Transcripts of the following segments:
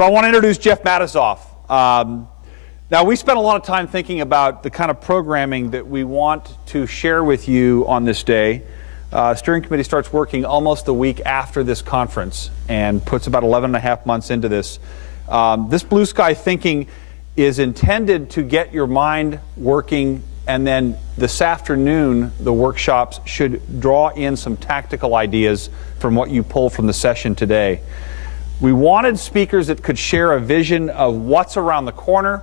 So I want to introduce Jeff Matisoff. Now, we spent a lot of time thinking about the kind of programming that we want to share with you on this day. Steering committee starts working almost the week after this conference and puts about 11 and a half months into this. This blue sky thinking is intended to get your mind working, and then this afternoon the workshops should draw in some tactical ideas from what you pull from the session today. We wanted speakers that could share a vision of what's around the corner,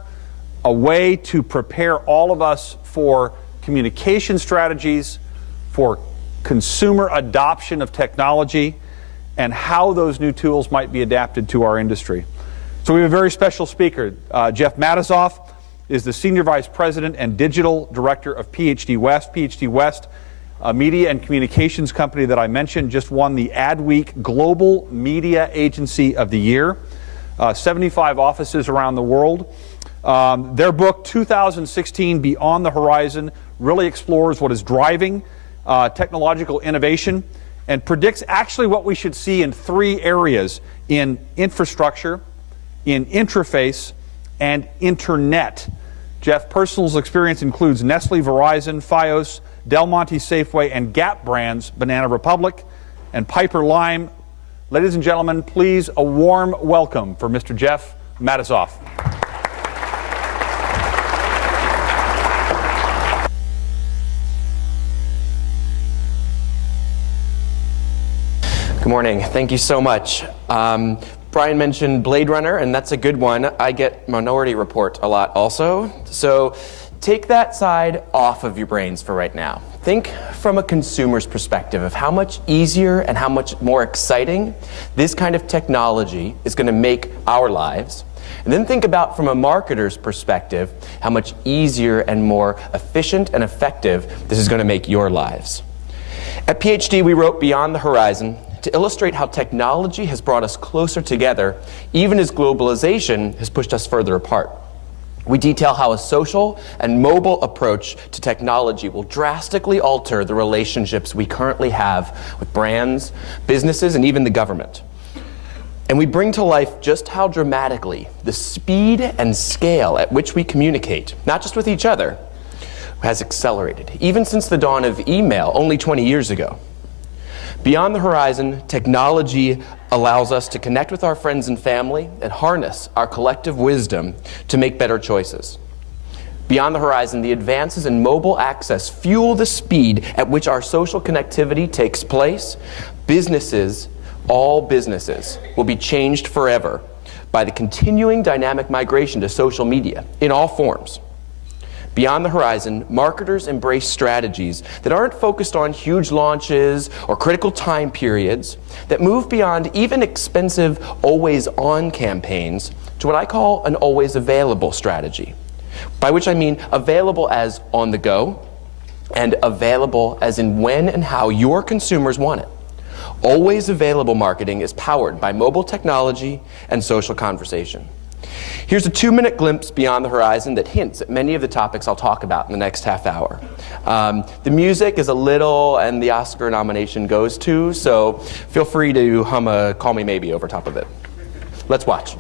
a way to prepare all of us for communication strategies, for consumer adoption of technology, and how those new tools might be adapted to our industry. So we have a very special speaker. Jeff Matisoff is the Senior Vice President and Digital Director of PhD West. PhD West, a media and communications company that I mentioned, just won the Adweek Global Media Agency of the Year. 75 offices around the world. Their book, 2016 Beyond the Horizon, really explores what is driving technological innovation and predicts actually what we should see in three areas: in infrastructure, in interface, and internet. Jeff personal experience includes Nestle, Verizon, Fios, Del Monte, Safeway, and Gap brands, Banana Republic, and Piper Lime. Ladies and gentlemen, please a warm welcome for Mr. Jeff Matisoff. Good morning. Thank you so much. Brian mentioned Blade Runner, and that's a good one. I get Minority Report a lot also. So take that side off of your brains for right now. Think from a consumer's perspective of how much easier and how much more exciting this kind of technology is going to make our lives. And then think about from a marketer's perspective how much easier and more efficient and effective this is going to make your lives. At PhD, we wrote Beyond the Horizon to illustrate how technology has brought us closer together, even as globalization has pushed us further apart. We detail how a social and mobile approach to technology will drastically alter the relationships we currently have with brands, businesses, and even the government. And we bring to life just how dramatically the speed and scale at which we communicate, not just with each other, has accelerated, even since the dawn of email only 20 years ago. Beyond the Horizon, technology allows us to connect with our friends and family and harness our collective wisdom to make better choices. Beyond the Horizon, the advances in mobile access fuel the speed at which our social connectivity takes place. Businesses, all businesses, will be changed forever by the continuing dynamic migration to social media in all forms. Beyond the Horizon, marketers embrace strategies that aren't focused on huge launches or critical time periods, that move beyond even expensive always-on campaigns to what I call an always-available strategy, by which I mean available as on the go and available as in when and how your consumers want it. Always available marketing is powered by mobile technology and social conversation. Here's a 2-minute glimpse beyond the horizon that hints at many of the topics I'll talk about in the next half hour. The music is a little, and the Oscar nomination goes to, so feel free to hum a Call Me Maybe over top of it. Let's watch.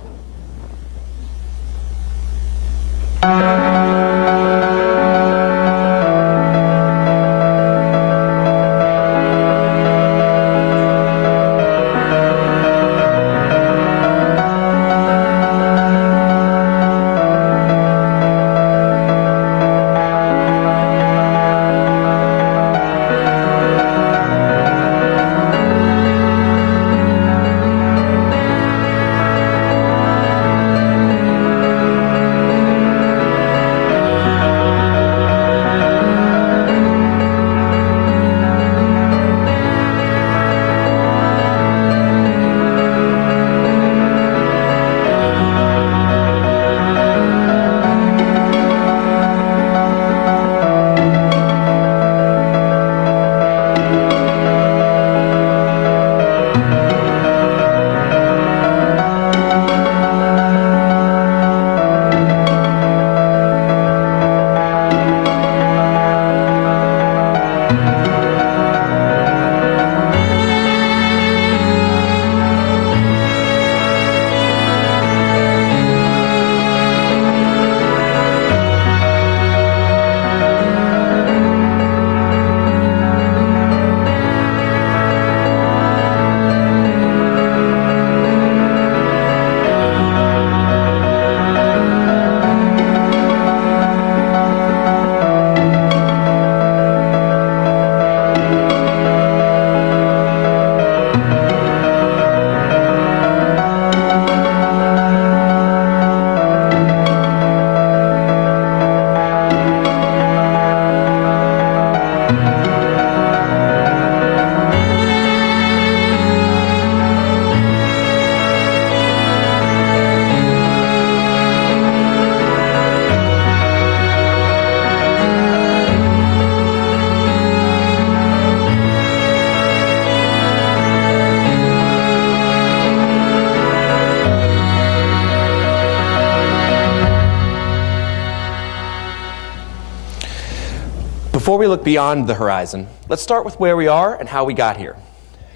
Before we look beyond the horizon, let's start with where we are and how we got here.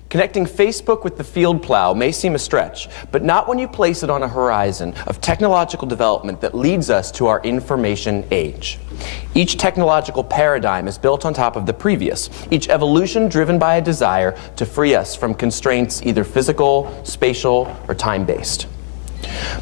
Connecting Facebook with the field plow may seem a stretch, but not when you place it on a horizon of technological development that leads us to our information age. Each technological paradigm is built on top of the previous, each evolution driven by a desire to free us from constraints either physical, spatial, or time-based.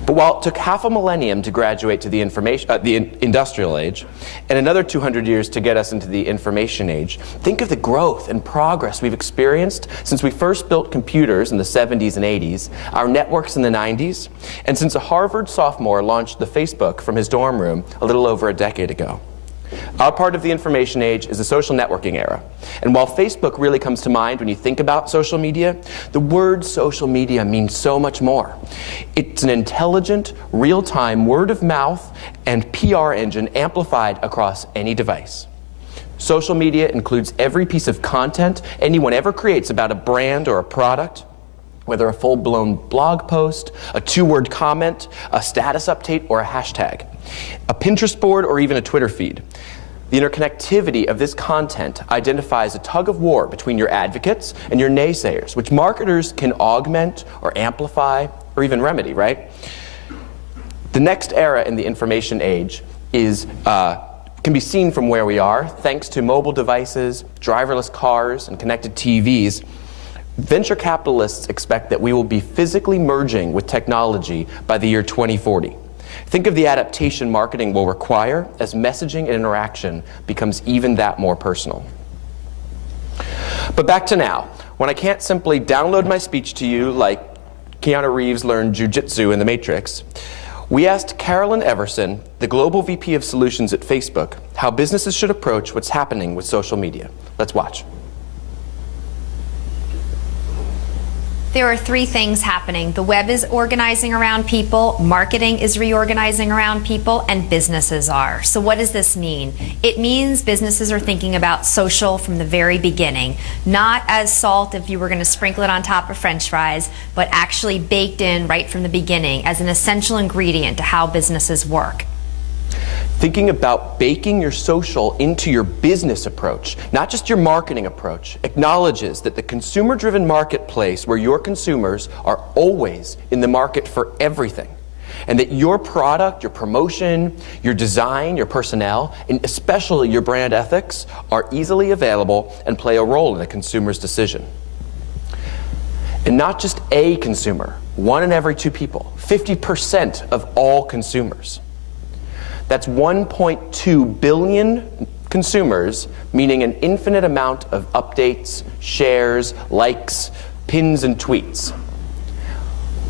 But while it took half a millennium to graduate to the industrial age, and another 200 years to get us into the information age, think of the growth and progress we've experienced since we first built computers in the 70s and 80s, our networks in the 90s, and since a Harvard sophomore launched the Facebook from his dorm room a little over a decade ago. Our part of the information age is the social networking era. And while Facebook really comes to mind when you think about social media, the word social media means so much more. It's an intelligent, real-time word of mouth and PR engine amplified across any device. Social media includes every piece of content anyone ever creates about a brand or a product, whether a full-blown blog post, a two-word comment, a status update, or a hashtag, a Pinterest board, or even a Twitter feed. The interconnectivity of this content identifies a tug-of-war between your advocates and your naysayers, which marketers can augment or amplify or even remedy, right? The next era in the information age can be seen from where we are, thanks to mobile devices, driverless cars, and connected TVs. Venture capitalists expect that we will be physically merging with technology by the year 2040. Think of the adaptation marketing will require as messaging and interaction becomes even that more personal. But back to now, when I can't simply download my speech to you like Keanu Reeves learned jujitsu in The Matrix, we asked Carolyn Everson, the Global VP of Solutions at Facebook, how businesses should approach what's happening with social media. Let's watch. There are three things happening. The web is organizing around people, marketing is reorganizing around people, and businesses are. So what does this mean? It means businesses are thinking about social from the very beginning, not as salt if you were going to sprinkle it on top of French fries, but actually baked in right from the beginning as an essential ingredient to how businesses work. Thinking about baking your social into your business approach, not just your marketing approach, acknowledges that the consumer-driven marketplace where your consumers are always in the market for everything, and that your product, your promotion, your design, your personnel, and especially your brand ethics are easily available and play a role in a consumer's decision. And not just a consumer, 1 in every 2 people, 50% of all consumers. That's 1.2 billion consumers, meaning an infinite amount of updates, shares, likes, pins, and tweets.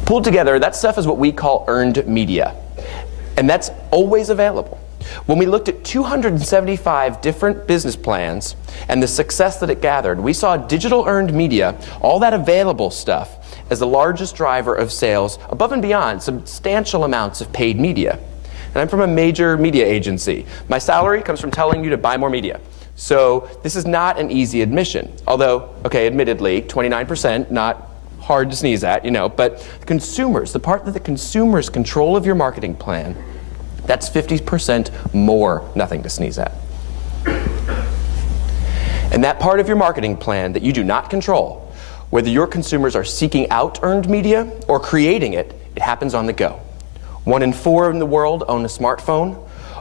Pulled together, that stuff is what we call earned media, and that's always available. When we looked at 275 different business plans and the success that it gathered, we saw digital earned media, all that available stuff, as the largest driver of sales above and beyond substantial amounts of paid media. And I'm from a major media agency. My salary comes from telling you to buy more media. So this is not an easy admission. Although, okay, admittedly, 29%, not hard to sneeze at, you know, but consumers, the part that the consumers control of your marketing plan, that's 50% more nothing to sneeze at. And that part of your marketing plan that you do not control, whether your consumers are seeking out earned media or creating it, it happens on the go. 1 in 4 in the world own a smartphone.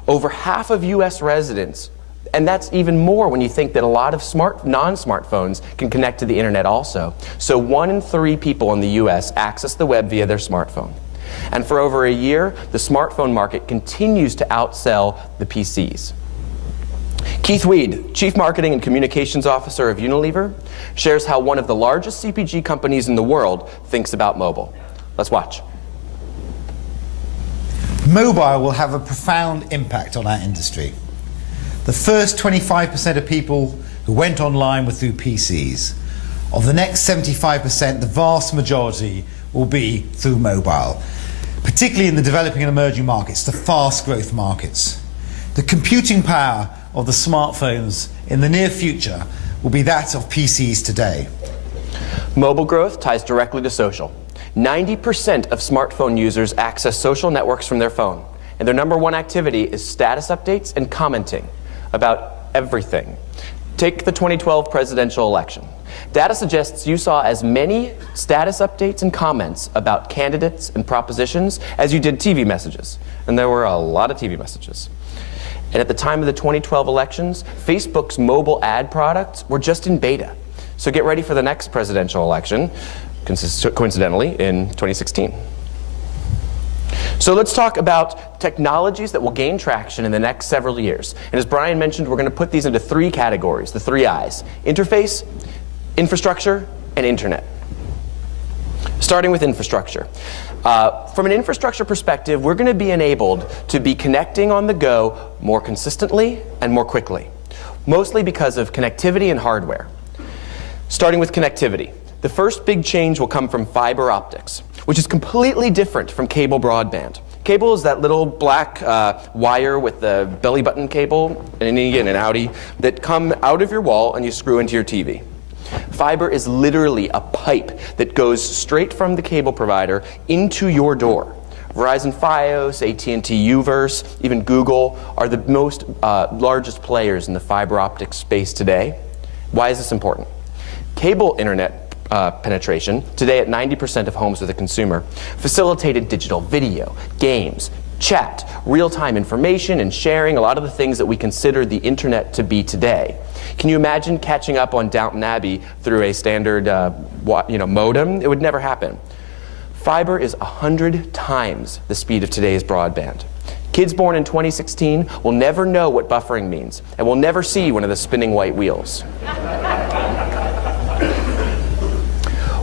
Over half of US residents, and that's even more when you think that a lot of non-smartphones can connect to the internet also. So 1 in 3 people in the US access the web via their smartphone. And for over a year, the smartphone market continues to outsell the PCs. Keith Weed, Chief Marketing and Communications Officer of Unilever, shares how one of the largest CPG companies in the world thinks about mobile. Let's watch. Mobile will have a profound impact on our industry. The first 25% of people who went online were through PCs. Of the next 75%, the vast majority will be through mobile, particularly in the developing and emerging markets, the fast growth markets. The computing power of the smartphones in the near future will be that of PCs today. Mobile growth ties directly to social. 90% of smartphone users access social networks from their phone, and their #1 activity is status updates and commenting about everything. Take the 2012 presidential election. Data suggests you saw as many status updates and comments about candidates and propositions as you did TV messages. And there were a lot of TV messages. And at the time of the 2012 elections, Facebook's mobile ad products were just in beta. So get ready for the next presidential election, coincidentally, in 2016. So let's talk about technologies that will gain traction in the next several years. And as Brian mentioned, we're going to put these into three categories, the three I's: interface, infrastructure, and internet. Starting with infrastructure. From an infrastructure perspective, we're going to be enabled to be connecting on the go more consistently and more quickly, mostly because of connectivity and hardware. Starting with connectivity. The first big change will come from fiber optics, which is completely different from cable broadband. Cable is that little black wire with the belly button cable, an in and outie, that come out of your wall and you screw into your TV. Fiber is literally a pipe that goes straight from the cable provider into your door. Verizon Fios, AT&T Uverse, even Google are the most largest players in the fiber optic space today. Why is this important? Cable internet penetration, today at 90% of homes with a consumer, facilitated digital video, games, chat, real-time information and sharing, a lot of the things that we consider the internet to be today. Can you imagine catching up on Downton Abbey through a standard modem? It would never happen. Fiber is 100 times the speed of today's broadband. Kids born in 2016 will never know what buffering means and will never see one of the spinning white wheels.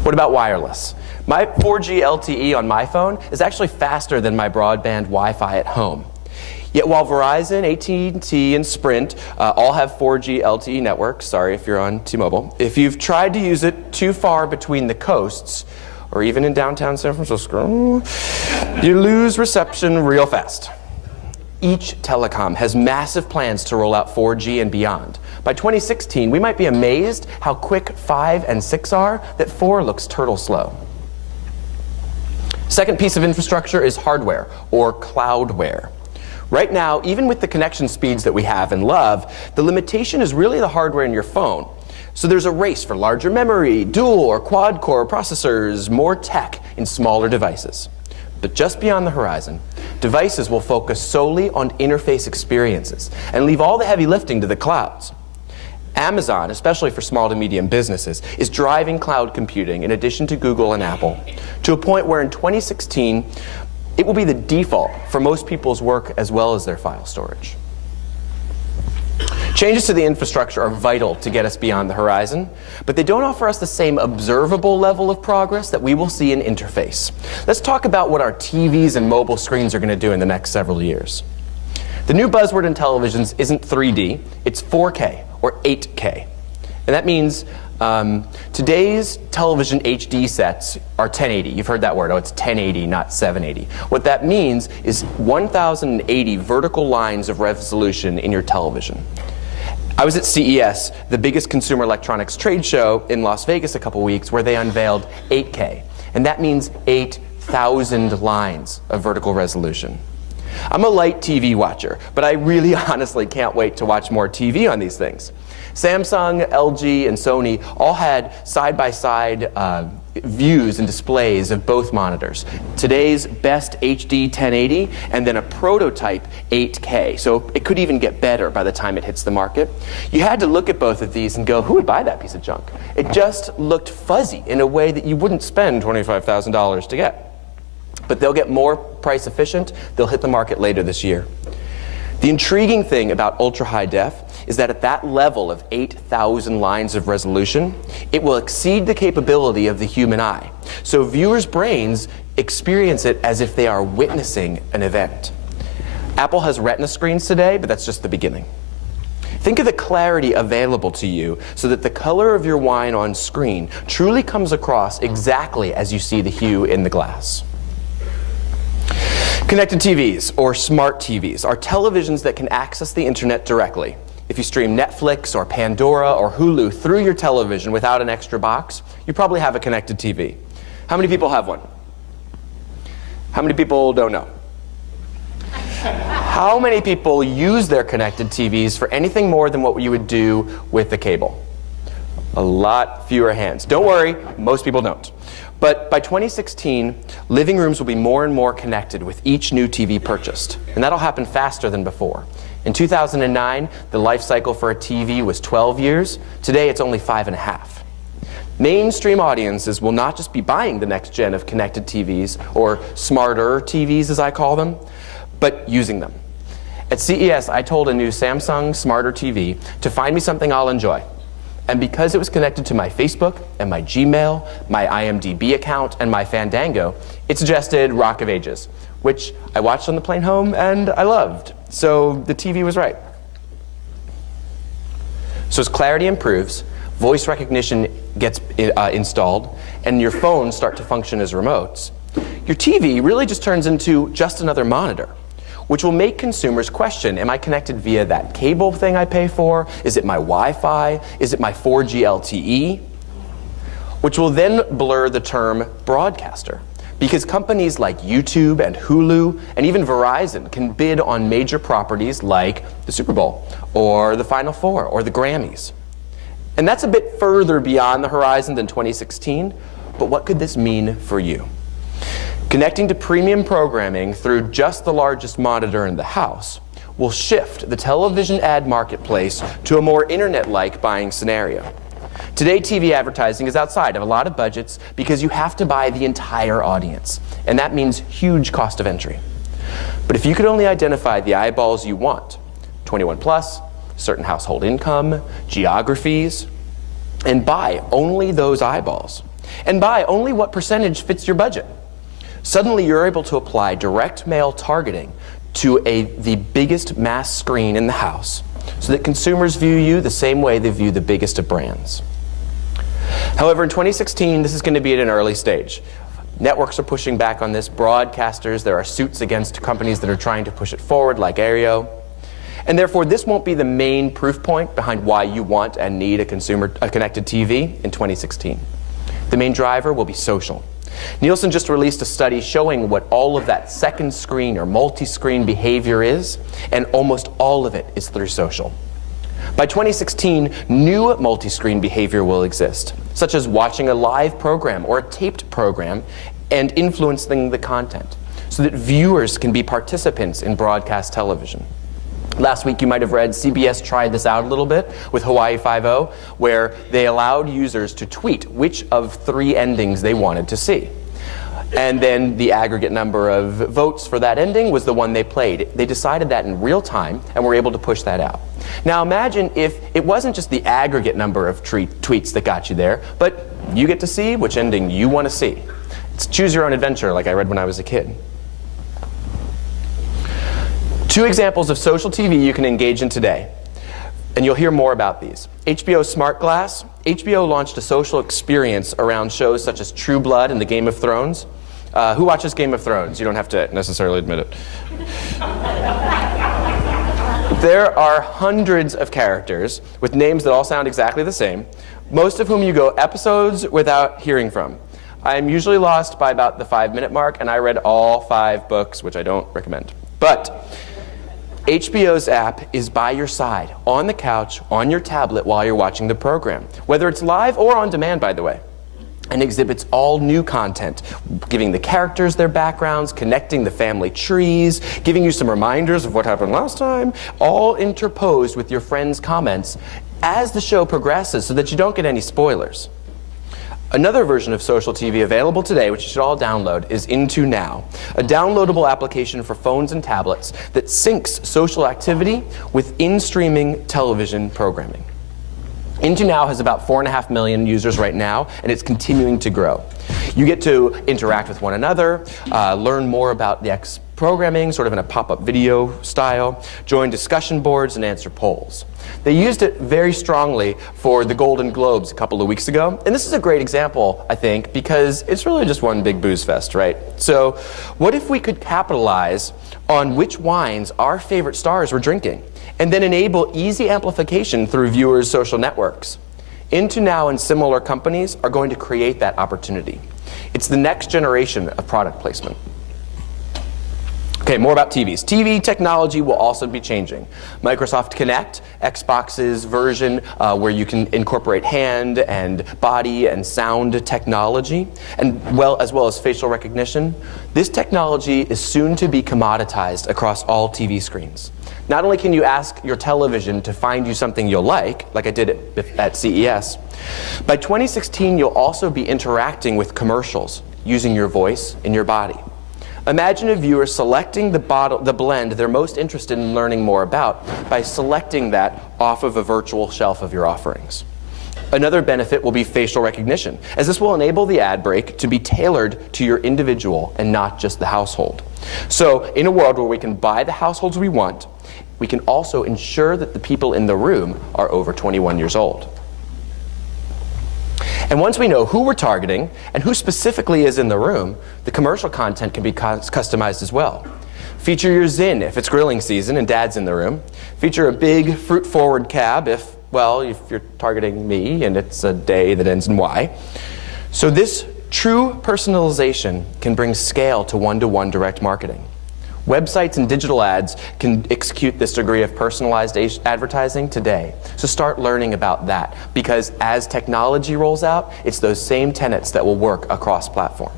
What about wireless? My 4G LTE on my phone is actually faster than my broadband Wi-Fi at home. Yet while Verizon, AT&T, and Sprint all have 4G LTE networks, sorry if you're on T-Mobile, if you've tried to use it too far between the coasts, or even in downtown San Francisco, you lose reception real fast. Each telecom has massive plans to roll out 4G and beyond. By 2016, we might be amazed how quick 5 and 6 are that 4 looks turtle slow. Second piece of infrastructure is hardware, or cloudware. Right now, even with the connection speeds that we have and love, the limitation is really the hardware in your phone. So there's a race for larger memory, dual or quad-core processors, more tech in smaller devices. But just beyond the horizon, devices will focus solely on interface experiences and leave all the heavy lifting to the clouds. Amazon, especially for small to medium businesses, is driving cloud computing, in addition to Google and Apple, to a point where in 2016, it will be the default for most people's work as well as their file storage. Changes to the infrastructure are vital to get us beyond the horizon, but they don't offer us the same observable level of progress that we will see in interface. Let's talk about what our TVs and mobile screens are going to do in the next several years. The new buzzword in televisions isn't 3D, it's 4K or 8K. And that means today's television HD sets are 1080. You've heard that word. Oh, it's 1080, not 780. What that means is 1080 vertical lines of resolution in your television. I was at CES, the biggest consumer electronics trade show in Las Vegas a couple weeks, where they unveiled 8K. And that means 8,000 lines of vertical resolution. I'm a light TV watcher, but I really honestly can't wait to watch more TV on these things. Samsung, LG, and Sony all had side-by-side views and displays of both monitors. Today's best HD 1080 and then a prototype 8K. So it could even get better by the time it hits the market. You had to look at both of these and go, who would buy that piece of junk? It just looked fuzzy in a way that you wouldn't spend $25,000 to get. But they'll get more price efficient. They'll hit the market later this year. The intriguing thing about ultra-high def is that at that level of 8,000 lines of resolution, it will exceed the capability of the human eye. So viewers' brains experience it as if they are witnessing an event. Apple has Retina screens today, but that's just the beginning. Think of the clarity available to you so that the color of your wine on screen truly comes across exactly as you see the hue in the glass. Connected TVs, or smart TVs, are televisions that can access the internet directly. If you stream Netflix or Pandora or Hulu through your television without an extra box, you probably have a connected TV. How many people have one? How many people don't know? How many people use their connected TVs for anything more than what you would do with the cable? A lot fewer hands. Don't worry, most people don't. But by 2016, living rooms will be more and more connected with each new TV purchased. And that'll happen faster than before. In 2009, the life cycle for a TV was 12 years. Today, it's only 5.5. Mainstream audiences will not just be buying the next gen of connected TVs, or smarter TVs as I call them, but using them. At CES, I told a new Samsung Smarter TV to find me something I'll enjoy. And because it was connected to my Facebook and my Gmail, my IMDb account, and my Fandango, it suggested Rock of Ages, which I watched on the plane home and I loved. So the TV was right. So as clarity improves, voice recognition gets installed, and your phones start to function as remotes, your TV really just turns into just another monitor, which will make consumers question, am I connected via that cable thing I pay for? Is it my Wi-Fi? Is it my 4G LTE? Which will then blur the term broadcaster, because companies like YouTube and Hulu and even Verizon can bid on major properties like the Super Bowl or the Final Four or the Grammys. And that's a bit further beyond the horizon than 2016, but what could this mean for you? Connecting to premium programming through just the largest monitor in the house will shift the television ad marketplace to a more internet-like buying scenario. Today, TV advertising is outside of a lot of budgets because you have to buy the entire audience, and that means huge cost of entry. But if you could only identify the eyeballs you want, 21 plus, certain household income, geographies, and buy only those eyeballs, and buy only what percentage fits your budget, suddenly you're able to apply direct mail targeting to the biggest mass screen in the house so that consumers view you the same way they view the biggest of brands. However, in 2016, this is going to be at an early stage. Networks are pushing back on this, broadcasters, there are suits against companies that are trying to push it forward, like Aereo. And therefore, this won't be the main proof point behind why you want and need a connected TV in 2016. The main driver will be social. Nielsen just released a study showing what all of that second screen or multi-screen behavior is, and almost all of it is through social. By 2016, new multi-screen behavior will exist, such as watching a live program or a taped program and influencing the content, so that viewers can be participants in broadcast television. Last week you might have read CBS tried this out a little bit with Hawaii Five-0, where they allowed users to tweet which of 3 endings they wanted to see. And then the aggregate number of votes for that ending was the one they played. They decided that in real time and were able to push that out. Now imagine if it wasn't just the aggregate number of tweets that got you there, but you get to see which ending you want to see. It's choose your own adventure, like I read when I was a kid. 2 examples of social TV you can engage in today, and you'll hear more about these. HBO SmartGlass. HBO launched a social experience around shows such as True Blood and the Game of Thrones. Who watches Game of Thrones? You don't have to necessarily admit it. There are hundreds of characters with names that all sound exactly the same, most of whom you go episodes without hearing from. I am usually lost by about the 5-minute mark, and I read all 5 books, which I don't recommend. But HBO's app is by your side, on the couch, on your tablet while you're watching the program, whether it's live or on demand, by the way, and exhibits all new content, giving the characters their backgrounds, connecting the family trees, giving you some reminders of what happened last time, all interposed with your friends' comments as the show progresses so that you don't get any spoilers. Another version of social TV available today, which you should all download, is Into Now, a downloadable application for phones and tablets that syncs social activity with in-streaming television programming. Into Now has about 4.5 million users right now, and it's continuing to grow. You get to interact with one another, learn more about the programming, sort of in a pop-up video style, join discussion boards, and answer polls. They used it very strongly for the Golden Globes a couple of weeks ago, and this is a great example, I think, because it's really just one big booze fest, right? So what if we could capitalize on which wines our favorite stars were drinking, and then enable easy amplification through viewers' social networks? Into Now and similar companies are going to create that opportunity. It's the next generation of product placement. Okay, more about TVs. TV technology will also be changing. Microsoft Kinect, Xbox's version where you can incorporate hand and body and sound technology, and as well as facial recognition. This technology is soon to be commoditized across all TV screens. Not only can you ask your television to find you something you'll like I did at CES, by 2016 you'll also be interacting with commercials using your voice and your body. Imagine a viewer selecting the blend they're most interested in learning more about by selecting that off of a virtual shelf of your offerings. Another benefit will be facial recognition, as this will enable the ad break to be tailored to your individual and not just the household. So in a world where we can buy the households we want, we can also ensure that the people in the room are over 21 years old. And once we know who we're targeting and who specifically is in the room, the commercial content can be customized as well. Feature your Zin if it's grilling season and Dad's in the room. Feature a big fruit-forward cab if you're targeting me and it's a day that ends in Y. So this true personalization can bring scale to one-to-one direct marketing. Websites and digital ads can execute this degree of personalized advertising today. So start learning about that, because as technology rolls out, it's those same tenets that will work across platform.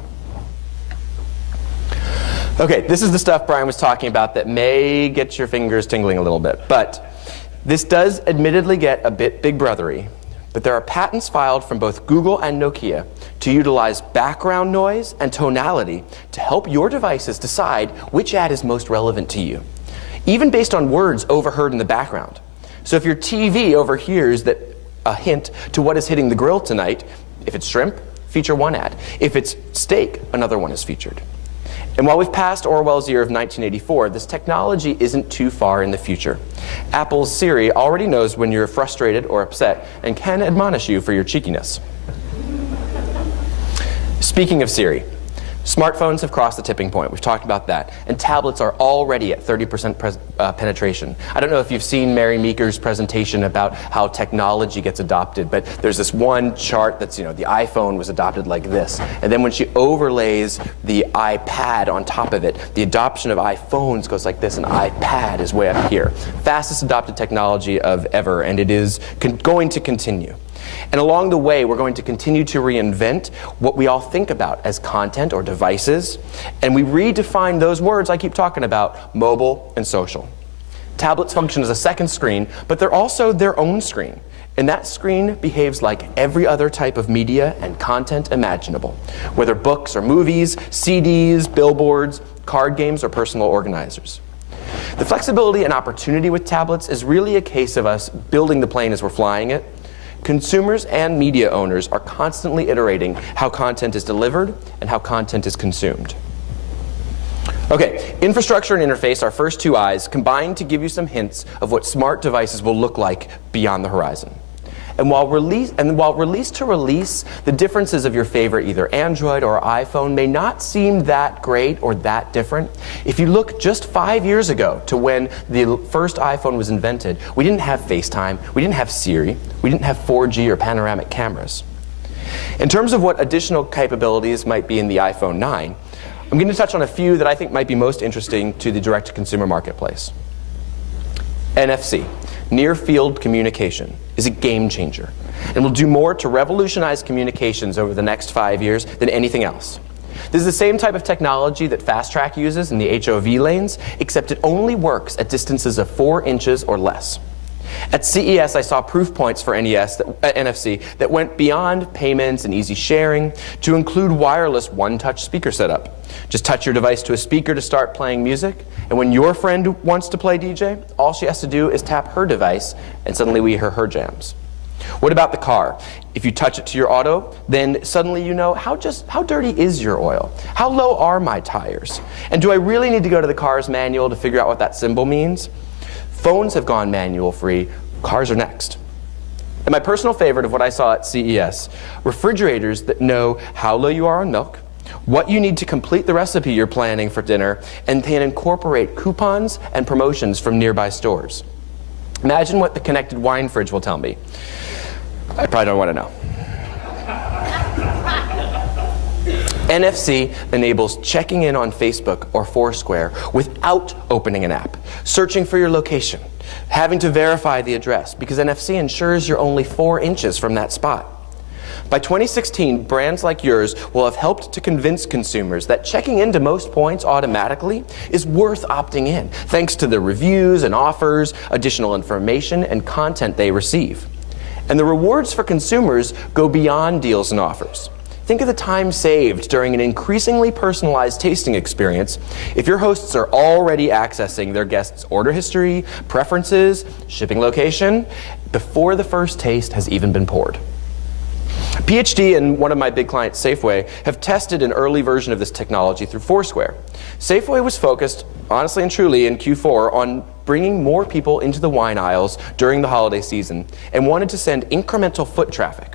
Okay, this is the stuff Brian was talking about that may get your fingers tingling a little bit, but this does admittedly get a bit big brothery. But there are patents filed from both Google and Nokia to utilize background noise and tonality to help your devices decide which ad is most relevant to you, even based on words overheard in the background. So if your TV overhears a hint to what is hitting the grill tonight, if it's shrimp, feature one ad. If it's steak, another one is featured. And while we've passed Orwell's year of 1984, this technology isn't too far in the future. Apple's Siri already knows when you're frustrated or upset and can admonish you for your cheekiness. Speaking of Siri, smartphones have crossed the tipping point. We've talked about that. And tablets are already at 30% penetration. I don't know if you've seen Mary Meeker's presentation about how technology gets adopted, but there's this one chart that's, the iPhone was adopted like this. And then when she overlays the iPad on top of it, the adoption of iPhones goes like this, and iPad is way up here. Fastest adopted technology of ever, and it is going to continue. And along the way, we're going to continue to reinvent what we all think about as content or devices, and we redefine those words I keep talking about, mobile and social. Tablets function as a second screen, but they're also their own screen. And that screen behaves like every other type of media and content imaginable, whether books or movies, CDs, billboards, card games, or personal organizers. The flexibility and opportunity with tablets is really a case of us building the plane as we're flying it. Consumers and media owners are constantly iterating how content is delivered and how content is consumed. Okay, infrastructure and interface, our first two eyes, combine to give you some hints of what smart devices will look like beyond the horizon. And while release to release, the differences of your favorite either Android or iPhone may not seem that great or that different. If you look just 5 years ago to when the first iPhone was invented, we didn't have FaceTime, we didn't have Siri, we didn't have 4G or panoramic cameras. In terms of what additional capabilities might be in the iPhone 9, I'm going to touch on a few that I think might be most interesting to the direct-to-consumer marketplace. NFC, Near Field Communication, is a game changer and will do more to revolutionize communications over the next 5 years than anything else. This is the same type of technology that Fast Track uses in the HOV lanes, except it only works at distances of 4 inches or less. At CES, I saw proof points for NFC that went beyond payments and easy sharing to include wireless one-touch speaker setup. Just touch your device to a speaker to start playing music, and when your friend wants to play DJ, all she has to do is tap her device, and suddenly we hear her jams. What about the car? If you touch it to your auto, then suddenly you know how dirty is your oil? How low are my tires? And do I really need to go to the car's manual to figure out what that symbol means? Phones have gone manual free, cars are next. And my personal favorite of what I saw at CES, refrigerators that know how low you are on milk, what you need to complete the recipe you're planning for dinner, and can incorporate coupons and promotions from nearby stores. Imagine what the connected wine fridge will tell me. I probably don't want to know. NFC enables checking in on Facebook or Foursquare without opening an app, searching for your location, having to verify the address, because NFC ensures you're only 4 inches from that spot. By 2016, brands like yours will have helped to convince consumers that checking into most points automatically is worth opting in, thanks to the reviews and offers, additional information, and content they receive. And the rewards for consumers go beyond deals and offers. Think of the time saved during an increasingly personalized tasting experience if your hosts are already accessing their guests' order history, preferences, shipping location, before the first taste has even been poured. PhD and one of my big clients, Safeway, have tested an early version of this technology through Foursquare. Safeway was focused, honestly and truly, in Q4 on bringing more people into the wine aisles during the holiday season and wanted to send incremental foot traffic.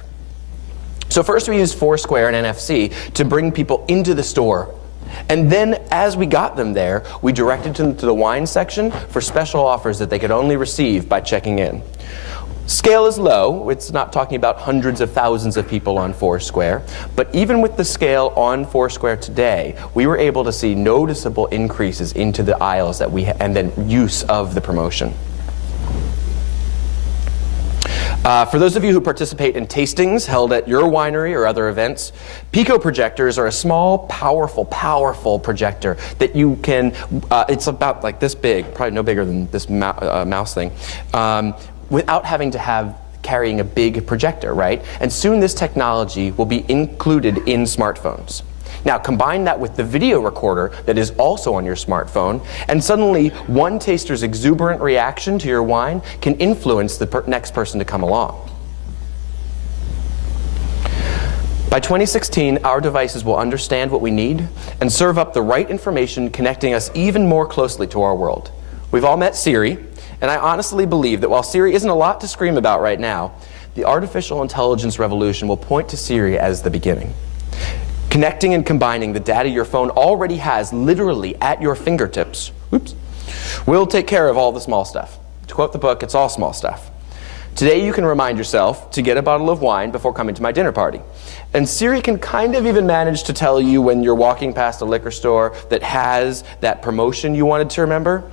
So first we used Foursquare and NFC to bring people into the store. And then as we got them there, we directed them to the wine section for special offers that they could only receive by checking in. Scale is low. It's not talking about hundreds of thousands of people on Foursquare. But even with the scale on Foursquare today, we were able to see noticeable increases into the aisles that and then use of the promotion. For those of you who participate in tastings held at your winery or other events, Pico projectors are a small, powerful projector that you can, it's about like this big, probably no bigger than this mouse thing, without having to carrying a big projector, right? And soon this technology will be included in smartphones. Now combine that with the video recorder that is also on your smartphone, and suddenly one taster's exuberant reaction to your wine can influence the next person to come along. By 2016, our devices will understand what we need and serve up the right information, connecting us even more closely to our world. We've all met Siri, and I honestly believe that while Siri isn't a lot to scream about right now, the artificial intelligence revolution will point to Siri as the beginning. Connecting and combining the data your phone already has literally at your fingertips, will take care of all the small stuff. To quote the book, it's all small stuff. Today you can remind yourself to get a bottle of wine before coming to my dinner party. And Siri can kind of even manage to tell you when you're walking past a liquor store that has that promotion you wanted to remember.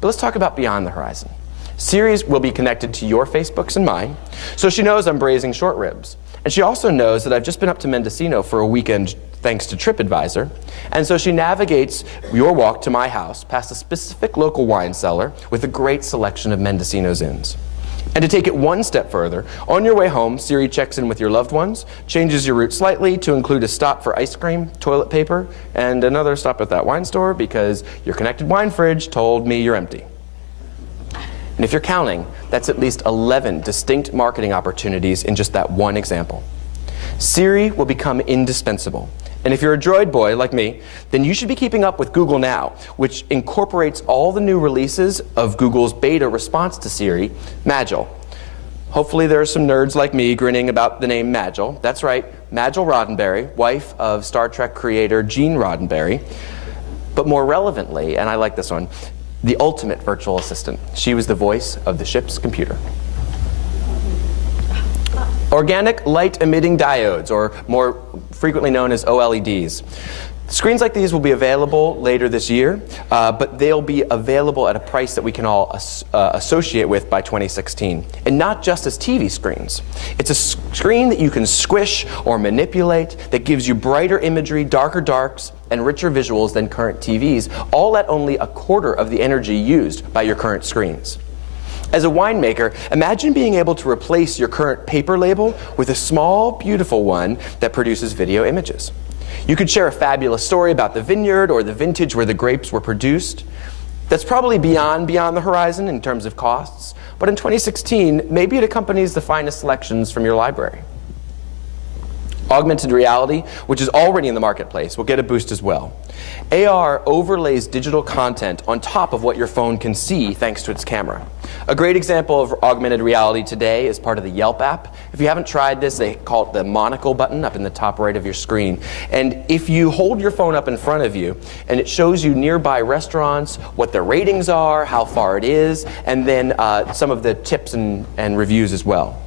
But let's talk about beyond the horizon. Siri will be connected to your Facebooks and mine, so she knows I'm braising short ribs. And she also knows that I've just been up to Mendocino for a weekend thanks to Tripadvisor. And so she navigates your walk to my house past a specific local wine cellar with a great selection of Mendocino's inns. And to take it one step further, on your way home, Siri checks in with your loved ones, changes your route slightly to include a stop for ice cream, toilet paper, and another stop at that wine store because your connected wine fridge told me you're empty. And if you're counting, that's at least 11 distinct marketing opportunities in just that one example. Siri will become indispensable. And if you're a Droid boy like me, then you should be keeping up with Google Now, which incorporates all the new releases of Google's beta response to Siri, Magil. Hopefully there are some nerds like me grinning about the name Magil. That's right, Magil Roddenberry, wife of Star Trek creator Gene Roddenberry. But more relevantly, and I like this one, the ultimate virtual assistant. She was the voice of the ship's computer. Organic light emitting diodes, or more frequently known as OLEDs. Screens like these will be available later this year, but they'll be available at a price that we can all associate with by 2016. And not just as TV screens. It's a screen that you can squish or manipulate that gives you brighter imagery, darker darks, and richer visuals than current TVs, all at only a quarter of the energy used by your current screens. As a winemaker, imagine being able to replace your current paper label with a small, beautiful one that produces video images. You could share a fabulous story about the vineyard or the vintage where the grapes were produced. That's probably beyond the horizon in terms of costs, but in 2016, maybe it accompanies the finest selections from your library. Augmented reality, which is already in the marketplace, will get a boost as well. AR overlays digital content on top of what your phone can see thanks to its camera. A great example of augmented reality today is part of the Yelp app. If you haven't tried this, they call it the monocle button up in the top right of your screen. And if you hold your phone up in front of you, and it shows you nearby restaurants, what their ratings are, how far it is, and then some of the tips and reviews as well.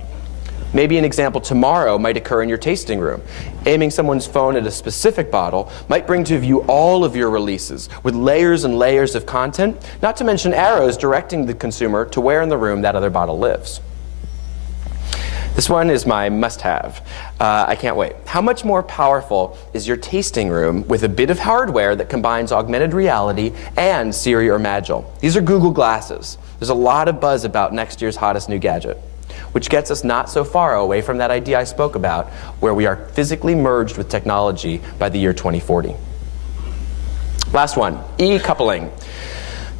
Maybe an example tomorrow might occur in your tasting room. Aiming someone's phone at a specific bottle might bring to view all of your releases with layers and layers of content, not to mention arrows directing the consumer to where in the room that other bottle lives. This one is my must-have. I can't wait. How much more powerful is your tasting room with a bit of hardware that combines augmented reality and Siri or Magil? These are Google Glasses. There's a lot of buzz about next year's hottest new gadget, which gets us not so far away from that idea I spoke about, where we are physically merged with technology by the year 2040. Last one, e-coupling.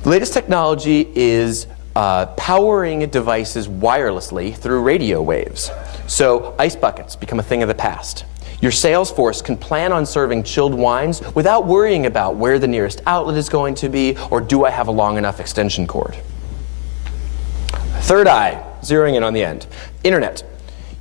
The latest technology is powering devices wirelessly through radio waves. So ice buckets become a thing of the past. Your sales force can plan on serving chilled wines without worrying about where the nearest outlet is going to be or do I have a long enough extension cord. Third eye, zeroing in on the end. Internet.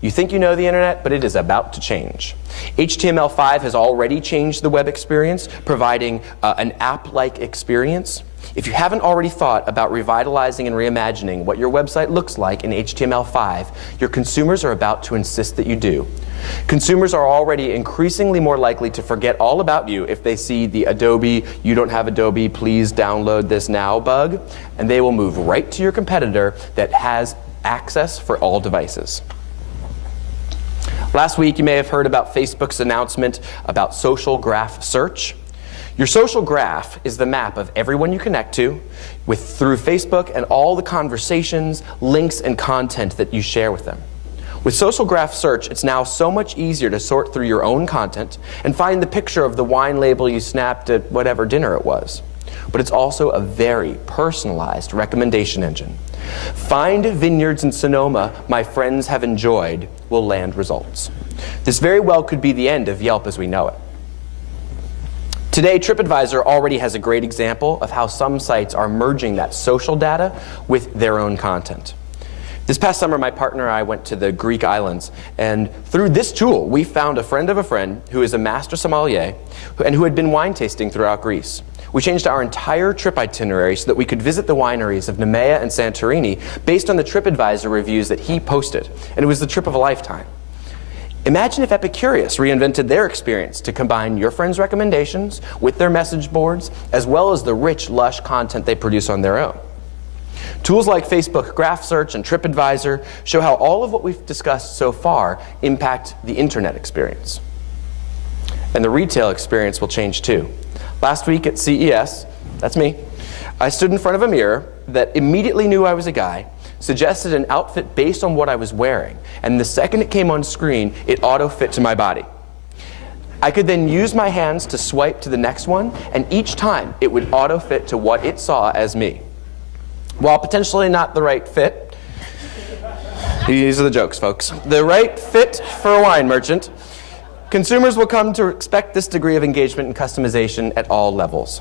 You think you know the internet, but it is about to change. HTML5 has already changed the web experience, providing an app-like experience. If you haven't already thought about revitalizing and reimagining what your website looks like in HTML5, your consumers are about to insist that you do. Consumers are already increasingly more likely to forget all about you if they see the Adobe, you don't have Adobe, please download this now bug, and they will move right to your competitor that has access for all devices. Last week, you may have heard about Facebook's announcement about social graph search. Your social graph is the map of everyone you connect to through Facebook and all the conversations, links, and content that you share with them. With social graph search, it's now so much easier to sort through your own content and find the picture of the wine label you snapped at whatever dinner it was. But it's also a very personalized recommendation engine. Find vineyards in Sonoma my friends have enjoyed will land results. This very well could be the end of Yelp as we know it. Today, Tripadvisor already has a great example of how some sites are merging that social data with their own content. This past summer, my partner and I went to the Greek islands, and through this tool, we found a friend of a friend who is a master sommelier and who had been wine tasting throughout Greece. We changed our entire trip itinerary so that we could visit the wineries of Nemea and Santorini based on the Tripadvisor reviews that he posted, and it was the trip of a lifetime. Imagine if Epicurious reinvented their experience to combine your friends' recommendations with their message boards, as well as the rich, lush content they produce on their own. Tools like Facebook Graph Search and Tripadvisor show how all of what we've discussed so far impact the internet experience. And the retail experience will change too. Last week at CES, that's me, I stood in front of a mirror that immediately knew I was a guy, suggested an outfit based on what I was wearing, and the second it came on screen, it auto-fit to my body. I could then use my hands to swipe to the next one, and each time it would auto-fit to what it saw as me. While potentially not the right fit, these are the jokes, folks, the right fit for a wine merchant, consumers will come to expect this degree of engagement and customization at all levels.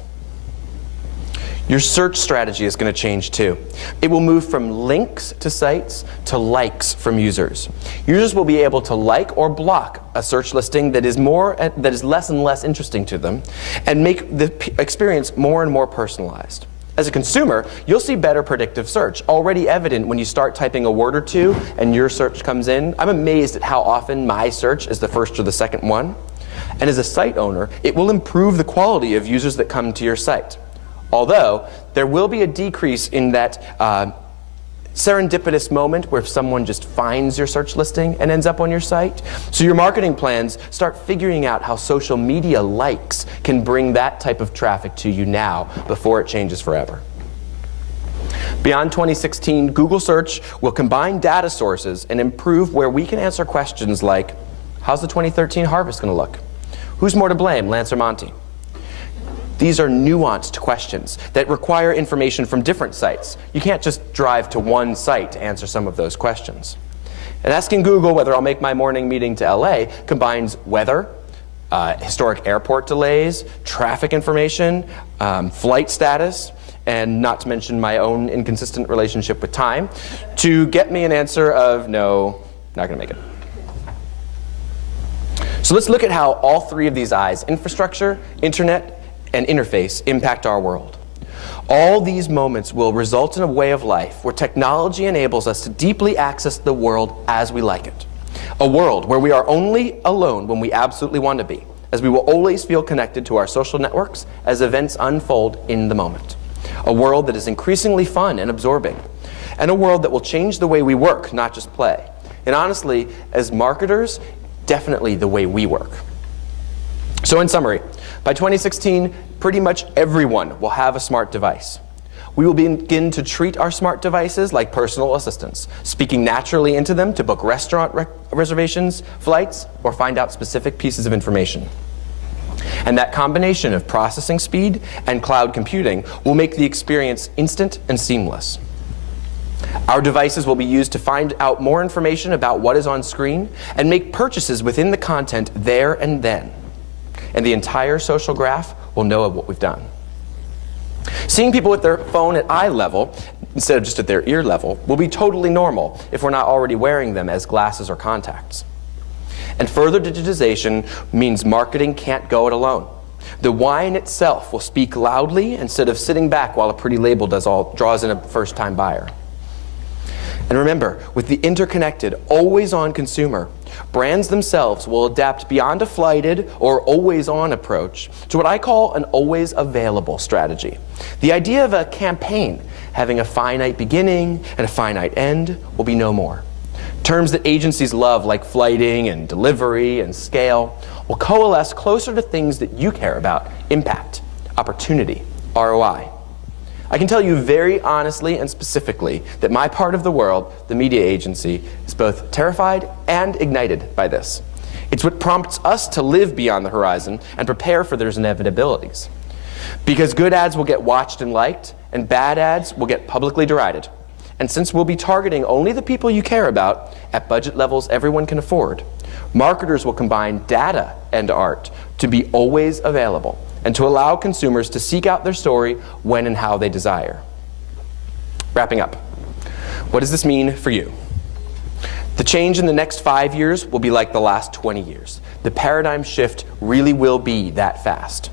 Your search strategy is going to change too. It will move from links to sites to likes from users. Users will be able to like or block a search listing that is less and less interesting to them and make the experience more and more personalized. As a consumer, you'll see better predictive search, already evident when you start typing a word or two and your search comes in. I'm amazed at how often my search is the first or the second one. And as a site owner, it will improve the quality of users that come to your site. Although, there will be a decrease in that serendipitous moment where someone just finds your search listing and ends up on your site. So your marketing plans start figuring out how social media likes can bring that type of traffic to you now before it changes forever. Beyond 2016, Google Search will combine data sources and improve where we can answer questions like, how's the 2013 harvest going to look? Who's more to blame, Lance or Monty? These are nuanced questions that require information from different sites. You can't just drive to one site to answer some of those questions. And asking Google whether I'll make my morning meeting to LA combines weather, historic airport delays, traffic information, flight status, and not to mention my own inconsistent relationship with time, to get me an answer of no, not going to make it. So let's look at how all three of these I's, infrastructure, internet, and interface, impact our world. All these moments will result in a way of life where technology enables us to deeply access the world as we like it. A world where we are only alone when we absolutely want to be, as we will always feel connected to our social networks as events unfold in the moment. A world that is increasingly fun and absorbing, and a world that will change the way we work, not just play. And honestly, as marketers, definitely the way we work. So in summary, by 2016, pretty much everyone will have a smart device. We will begin to treat our smart devices like personal assistants, speaking naturally into them to book restaurant reservations, flights, or find out specific pieces of information. And that combination of processing speed and cloud computing will make the experience instant and seamless. Our devices will be used to find out more information about what is on screen and make purchases within the content there and then. And the entire social graph will know of what we've done. Seeing people with their phone at eye level, instead of just at their ear level, will be totally normal if we're not already wearing them as glasses or contacts. And further digitization means marketing can't go it alone. The wine itself will speak loudly instead of sitting back while a pretty label draws in a first-time buyer. And remember, with the interconnected, always-on consumer, brands themselves will adapt beyond a flighted or always-on approach to what I call an always-available strategy. The idea of a campaign having a finite beginning and a finite end will be no more. Terms that agencies love, like flighting and delivery and scale, will coalesce closer to things that you care about: impact, opportunity, ROI. I can tell you very honestly and specifically that my part of the world, the media agency, is both terrified and ignited by this. It's what prompts us to live beyond the horizon and prepare for their inevitabilities. Because good ads will get watched and liked, and bad ads will get publicly derided. And since we'll be targeting only the people you care about at budget levels everyone can afford, marketers will combine data and art to be always available, and to allow consumers to seek out their story when and how they desire. Wrapping up, what does this mean for you? The change in the next 5 years will be like the last 20 years. The paradigm shift really will be that fast.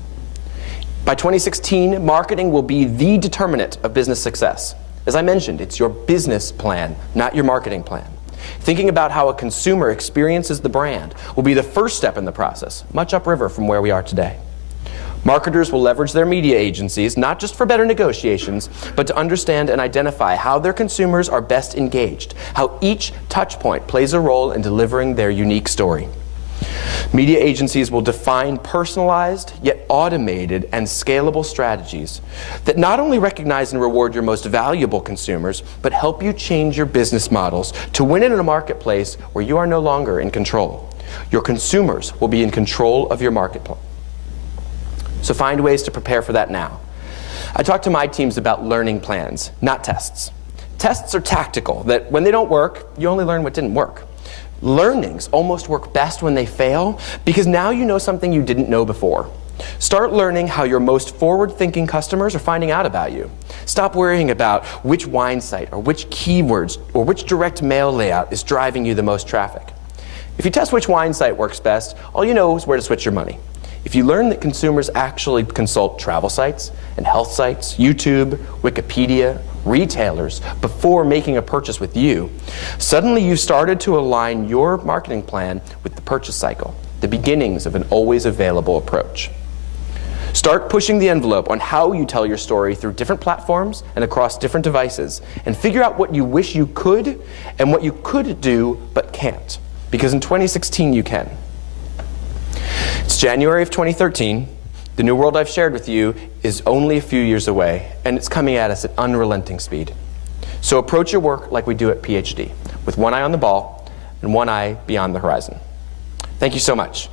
By 2016, marketing will be the determinant of business success. As I mentioned, it's your business plan, not your marketing plan. Thinking about how a consumer experiences the brand will be the first step in the process, much upriver from where we are today. Marketers will leverage their media agencies, not just for better negotiations, but to understand and identify how their consumers are best engaged, how each touch point plays a role in delivering their unique story. Media agencies will define personalized, yet automated and scalable strategies that not only recognize and reward your most valuable consumers, but help you change your business models to win in a marketplace where you are no longer in control. Your consumers will be in control of your marketplace. So find ways to prepare for that now. I talk to my teams about learning plans, not tests. Tests are tactical, that when they don't work, you only learn what didn't work. Learnings almost work best when they fail, because now you know something you didn't know before. Start learning how your most forward-thinking customers are finding out about you. Stop worrying about which wine site or which keywords or which direct mail layout is driving you the most traffic. If you test which wine site works best, all you know is where to switch your money. If you learn that consumers actually consult travel sites and health sites, YouTube, Wikipedia, retailers before making a purchase with you, suddenly you've started to align your marketing plan with the purchase cycle, the beginnings of an always available approach. Start pushing the envelope on how you tell your story through different platforms and across different devices, and figure out what you wish you could and what you could do but can't, because in 2016 you can. It's January of 2013. The new world I've shared with you is only a few years away, and it's coming at us at unrelenting speed. So approach your work like we do at PhD, with one eye on the ball and one eye beyond the horizon. Thank you so much.